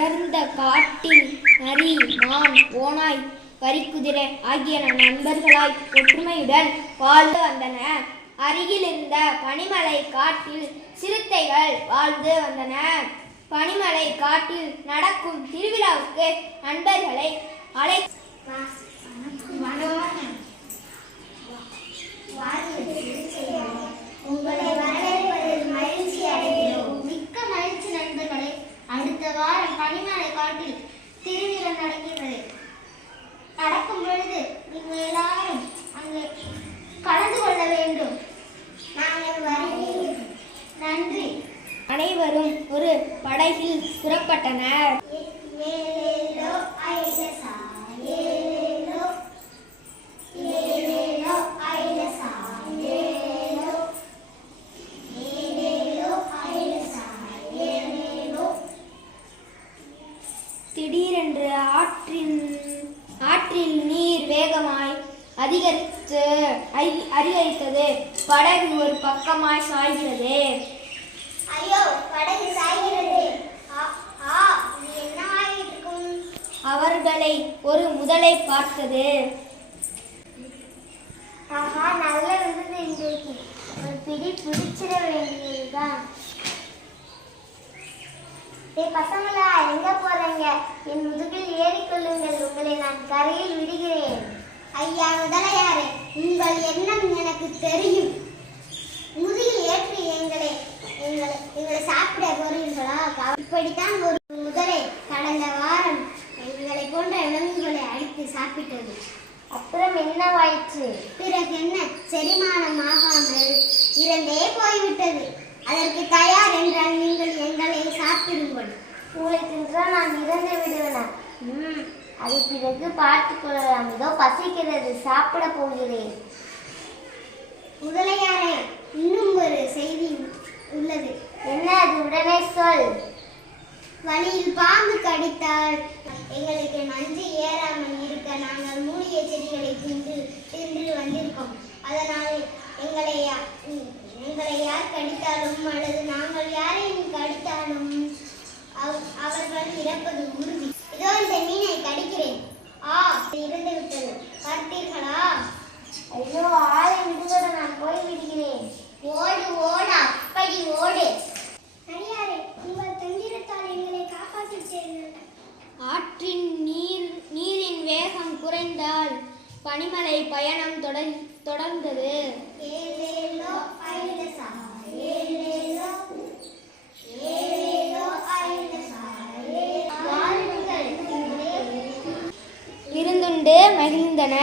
அடர்ந்த காட்டில் நரி மான் ஓனாய் வரிக்குதிரை ஆகிய நண்பர்களாய் ஒற்றுமையுடன் வாழ்ந்து வந்தன. அருகில் இருந்த பனிமலை காட்டில் சிறுத்தைகள் வாழ்ந்து வந்தன. பனிமலை காட்டில் நடக்கும் திருவிழாவுக்கு நண்பர்களை அழை ஏலேலோ திடீரென்று ஆற்றின் ஆற்றில் நீர் வேகமாய் அதிகரித்து அதிகரித்தது. படகு ஒரு பக்கமாய் சாய்கிறது. ஐயோ படகு சாய்கிறது ஆ ஆ இது என்ன ஆகியிருக்கும் அவர்களை ஒரு முதலை பார்த்தது. ஆஹா நல்ல விருது இன்றைக்கு. ஒரு பிடி பிடிச்சிட வேண்டியதுதான். ஏ பசங்களா எங்க போறீங்க? என் முதுகில் ஏறிக்கொள்ளுங்கள் உங்களை நான் கரையில் விடுகிறேன். ஐயா முதலையாரே உங்கள் எண்ணம் எனக்கு தெரியும். முதுகில் ஏற்றி எங்களை எங்களை எங்களை சாப்பிட போறீர்களா இப்படித்தான் ஒரு முதலை கடந்த வாரம் எங்களை போன்ற விலங்குகளை சாப்பிட்டது. அப்புறம் என்னவாயிற்று? பிறகு என்ன? செரிமானம் ஆகாமல் இறந்தே போய்விட்டது. அதற்கு தயார் என்றால் நீங்கள் எங்களை சாப்பிடுங்கள். உங்களை தின்றால் நான் இறந்து விடுவேனா? ம் அதை பிறகு பார்த்துக் கொள்ளலாம். இதோ பசிக்கிறது. சாப்பிட போகிறேன். முதலையாரே இன்னும் ஒரு செய்தி உள்ளது. என்ன? அது உடனே சொல். வழியில் பாம்பு கடித்தால் எங்களுக்கு நஞ்சு ஏறாமல் இருக்க நாங்கள் மூலிகை செடிகளை தின்று தின்று வந்திருக்கோம். அதனால் எங்களை யா- எங்களை யார் கடித்தாலும் அல்லது நாங்கள் யாரையும் கடித்தாலும் அவ்- அவர்கள் இறப்பது உறுதி. பனிமலை பயணம் தொடர் தொடர்ந்தது. விருந்துண்டு மகிழ்ந்தன.